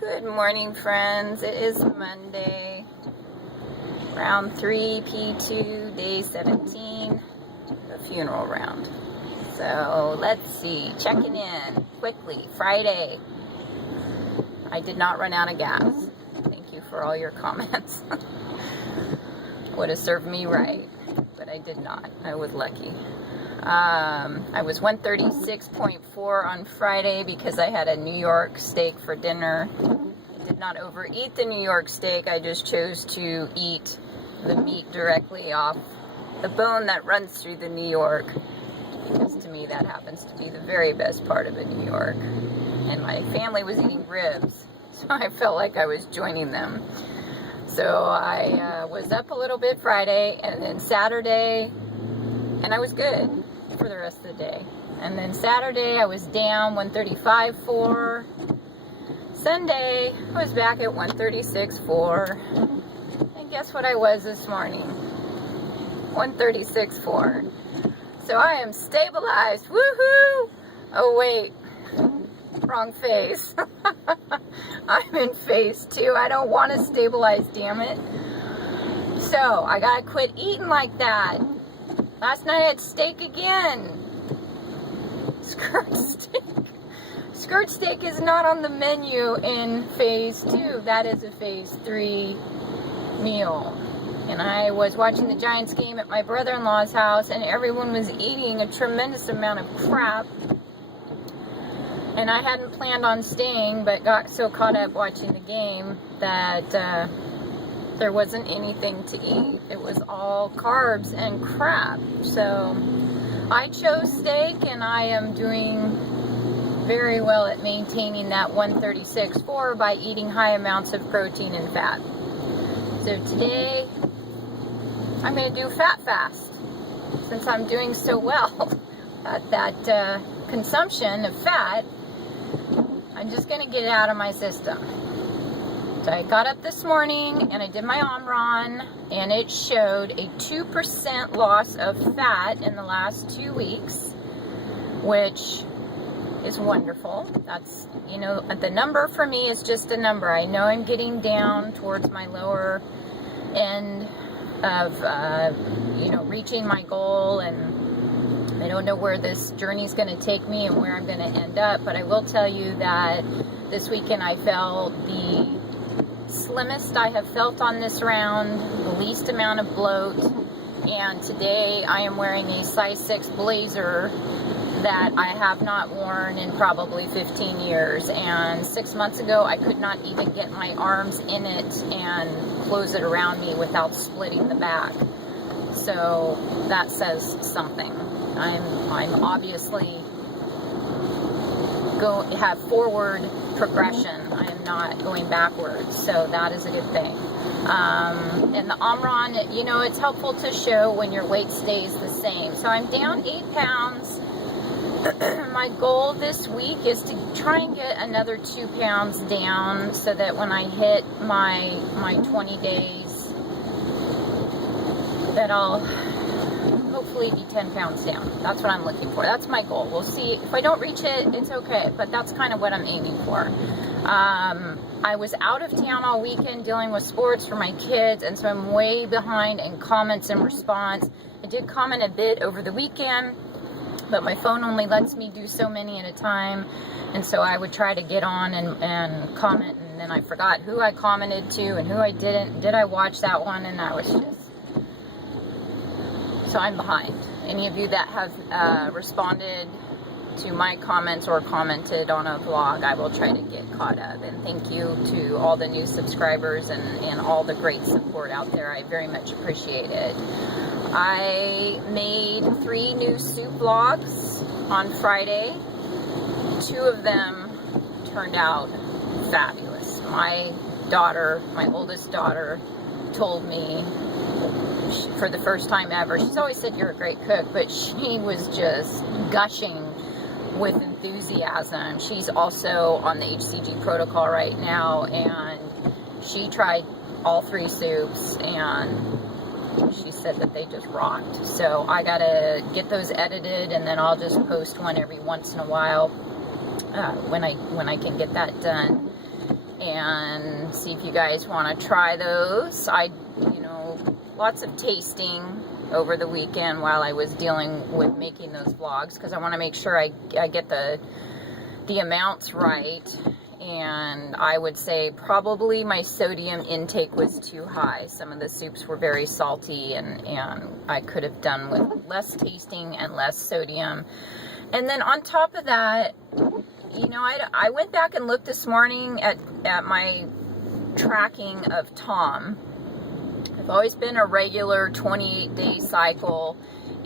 Good morning, friends. It is Monday, round 3P2, day 17, the funeral round. So let's see, checking in quickly. Friday, I did not run out of gas. Thank you for all your comments. Would have served me right, but I did not. I was lucky. I was 136.4 on Friday because I had a New York steak for dinner. I did not overeat the New York steak. I just chose to eat the meat directly off the bone that runs through the New York, because to me that happens to be the very best part of a New York. And my family was eating ribs, so I felt like I was joining them. So I was up a little bit Friday, and then Saturday, and I was good for the rest of the day. And then Saturday I was down 135.4. Sunday I was back at 136.4. And guess what I was this morning? 136.4. So I am stabilized. Woohoo! Oh wait, wrong phase. I'm in phase 2. I don't want to stabilize, damn it. So I gotta quit eating like that. Last night I had steak again. Skirt steak. Skirt steak is not on the menu in phase 2. That is a phase 3 meal. And I was watching the Giants game at my brother-in-law's house, and everyone was eating a tremendous amount of crap. And I hadn't planned on staying, but got so caught up watching the game that there wasn't anything to eat. It was all carbs and crap. So I chose steak, and I am doing very well at maintaining that 136.4 by eating high amounts of protein and fat. So today I'm going to do fat fast, since I'm doing so well at that consumption of fat. I'm just going to get it out of my system. So I got up this morning and I did my Omron, and it showed a 2% loss of fat in the last 2 weeks, which is wonderful. That's, you know, the number for me is just a number. I know I'm getting down towards my lower end of, you know, reaching my goal, and I don't know where this journey is going to take me and where I'm going to end up, but I will tell you that this weekend I felt the slimmest I have felt on this round, the least amount of bloat, and today I am wearing a size 6 blazer that I have not worn in probably 15 years, and 6 months ago I could not even get my arms in it and close it around me without splitting the back. So that says something. I'm obviously have forward progression. I am not going backwards, so that is a good thing. And the Omron, you know, it's helpful to show when your weight stays the same. So I'm down 8 pounds. My goal this week is to try and get another 2 pounds down, so that when I hit my 20 days, that I'll hopefully be 10 pounds down. That's what I'm looking for. That's my goal. We'll see. If I don't reach it, it's okay, but that's kind of what I'm aiming for. I was out of town all weekend dealing with sports for my kids, and so I'm way behind in comments and response. I did comment a bit over the weekend, but my phone only lets me do so many at a time, and so I would try to get on and comment, and then I forgot who I commented to and who I didn't. Did I watch that one? And that was just... So I'm behind. Any of you that have responded to my comments or commented on a vlog, I will try to get caught up. And thank you to all the new subscribers and all the great support out there. I very much appreciate it. I made 3 new soup vlogs on Friday. 2 of them turned out fabulous. My daughter, my oldest daughter, told me, for the first time ever, she's always said you're a great cook, but she was just gushing with enthusiasm. She's also on the HCG protocol right now, and she tried all 3 soups, and she said that they just rocked. So I gotta get those edited, and then I'll just post one every once in a while when I can get that done. and see if you guys want to try those. Lots of tasting over the weekend while I was dealing with making those vlogs, because I want to make sure I get the amounts right. And I would say probably my sodium intake was too high. Some of the soups were very salty, and I could have done with less tasting and less sodium. And then on top of that, I went back and looked this morning at my tracking of Tom. I've always been a regular 28-day cycle,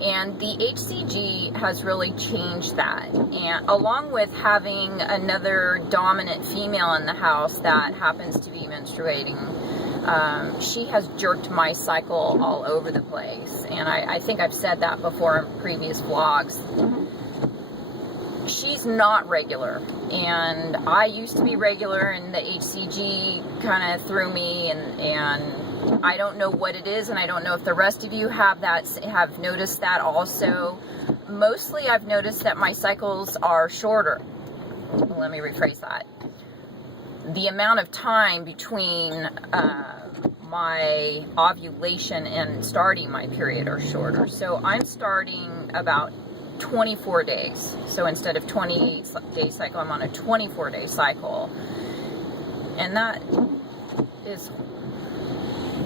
and the HCG has really changed that. And along with having another dominant female in the house that happens to be menstruating, she has jerked my cycle all over the place. And I think I've said that before in previous vlogs. She's not regular, and I used to be regular, and the HCG kind of threw me, and I don't know what it is, and I don't know if the rest of you have noticed that also. Mostly I've noticed that my cycles are shorter. Let me rephrase that. The amount of time between my ovulation and starting my period are shorter. So I'm starting about 24 days. So instead of 28-day cycle, I'm on a 24-day cycle. And that is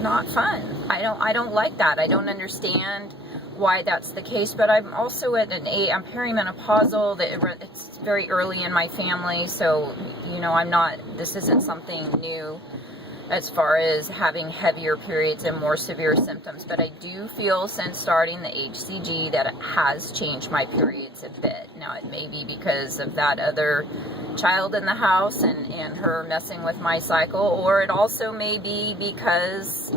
not fun. I don't like that. I don't understand why that's the case, but I'm also at I'm perimenopausal. It's very early in my family, so this isn't something new as far as having heavier periods and more severe symptoms, but I do feel since starting the HCG that it has changed my periods a bit. Now, it may be because of that other child in the house and her messing with my cycle, or it also may be because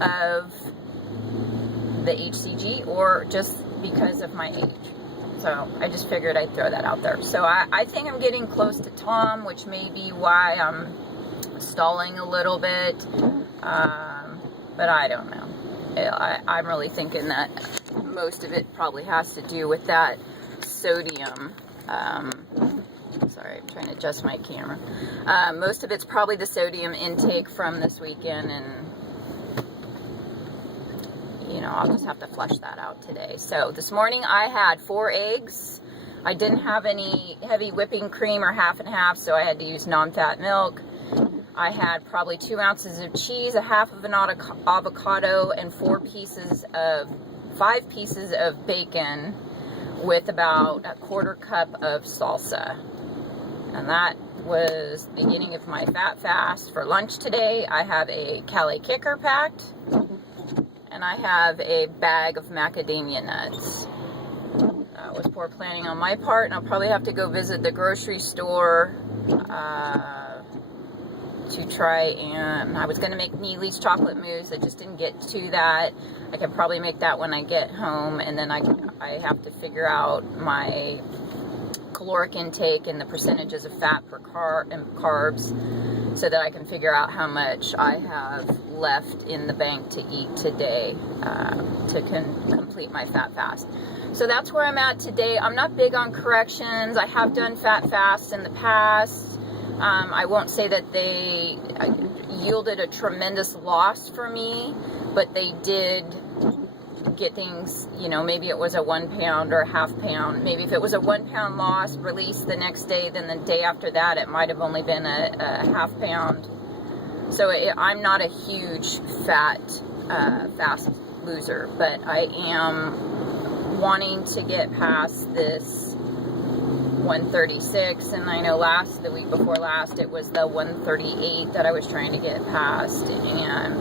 of the HCG, or just because of my age. So I just figured I'd throw that out there. So I think I'm getting close to Tom, which may be why I'm stalling a little bit, but I don't know. I'm really thinking that most of it probably has to do with that sodium. Sorry, I'm trying to adjust my camera. Most of it's probably the sodium intake from this weekend, and I'll just have to flush that out today. So this morning I had 4 eggs. I didn't have any heavy whipping cream or half and half, so I had to use non-fat milk. I had probably 2 ounces of cheese, a half of an avocado, and 5 pieces of bacon with about a 1/4 cup of salsa. And that was the beginning of my fat fast. For lunch today, I have a Cali Kicker packed, and I have a bag of macadamia nuts. That was poor planning on my part, and I'll probably have to go visit the grocery store to try, and I was going to make Neely's chocolate mousse. I just didn't get to that. I can probably make that when I get home, and then I have to figure out my caloric intake and the percentages of fat per and carbs, so that I can figure out how much I have left in the bank to eat today to complete my fat fast. So that's where I'm at today. I'm not big on corrections. I have done fat fasts in the past. I won't say that they yielded a tremendous loss for me, but they did get things, maybe it was a 1 pound or a ½ pound. Maybe if it was a 1 pound loss released the next day, then the day after that it might have only been a ½ pound. So I'm not a huge fat fast loser, but I am wanting to get past this 136, and I know the week before last, it was the 138 that I was trying to get past, and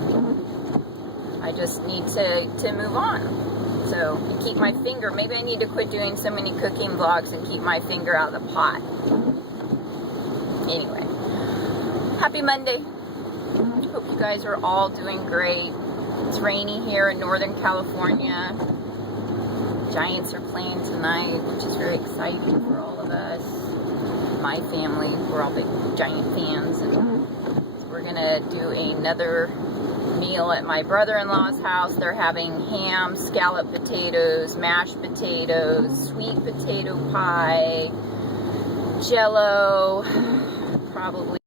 I just need to move on. So, and keep my finger, maybe I need to quit doing so many cooking vlogs and keep my finger out of the pot. Anyway, happy Monday. Hope you guys are all doing great. It's rainy here in Northern California. Giants are playing tonight, which is very exciting for all of us. My family, we're all big Giant fans, and we're gonna do another meal at my brother-in-law's house. They're having ham, scalloped potatoes, mashed potatoes, sweet potato pie, Jello, probably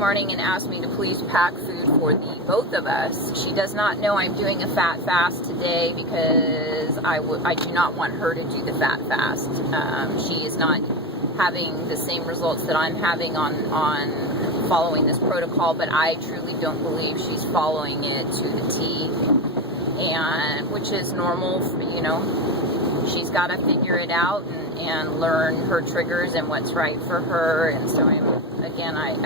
morning and asked me to please pack food for the both of us. She does not know I'm doing a fat fast today because I do not want her to do the fat fast. She is not having the same results that I'm having on following this protocol, but I truly don't believe she's following it to the T, and which is normal, you know. She's got to figure it out and learn her triggers and what's right for her. And so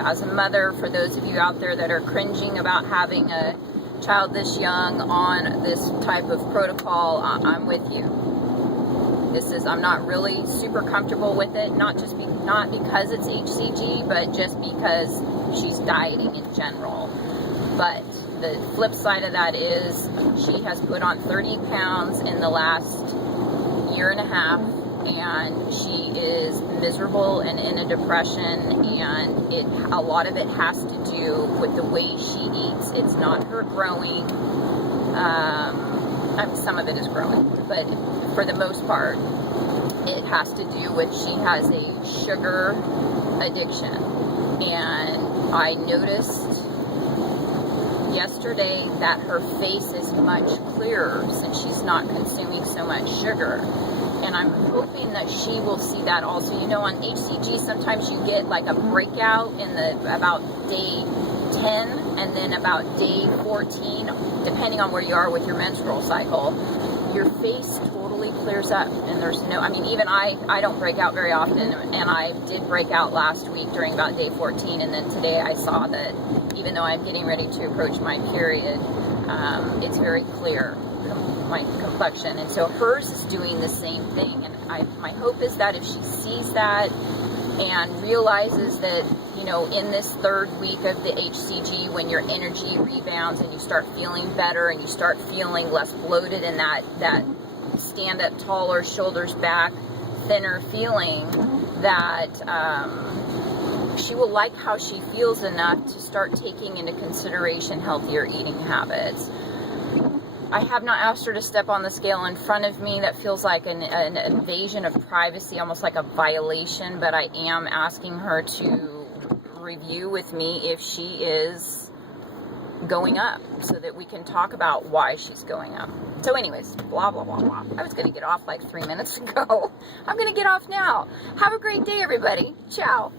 as a mother, for those of you out there that are cringing about having a child this young on this type of protocol, I'm with you. I'm not really super comfortable with it, not because it's HCG, but just because she's dieting in general. But the flip side of that is she has put on 30 pounds in the last year and a half, and she is miserable and in a depression, and a lot of it has to do with the way she eats. It's not her growing. Some of it is growing, but for the most part, it has to do with she has a sugar addiction. And I noticed yesterday that her face is much clearer since she's not consuming so much sugar. And I'm hoping that she will see that also. You know, on HCG, sometimes you get like a breakout in about day 10, and then about day 14, depending on where you are with your menstrual cycle, your face totally clears up. And there's no, I mean, even I don't break out very often, and I did break out last week during about day 14, and then today I saw that even though I'm getting ready to approach my period, it's very clear, my complexion. And so hers is doing the same thing. And my hope is that if she sees that and realizes that, you know, in this third week of the HCG, when your energy rebounds and you start feeling better and you start feeling less bloated and that stand up taller, shoulders back, thinner feeling, that she will like how she feels enough to start taking into consideration healthier eating habits. I have not asked her to step on the scale in front of me. That feels like an invasion of privacy, almost like a violation, but I am asking her to review with me if she is going up so that we can talk about why she's going up. So anyways, blah, blah, blah, blah. I was going to get off like 3 minutes ago. I'm going to get off now. Have a great day, everybody. Ciao.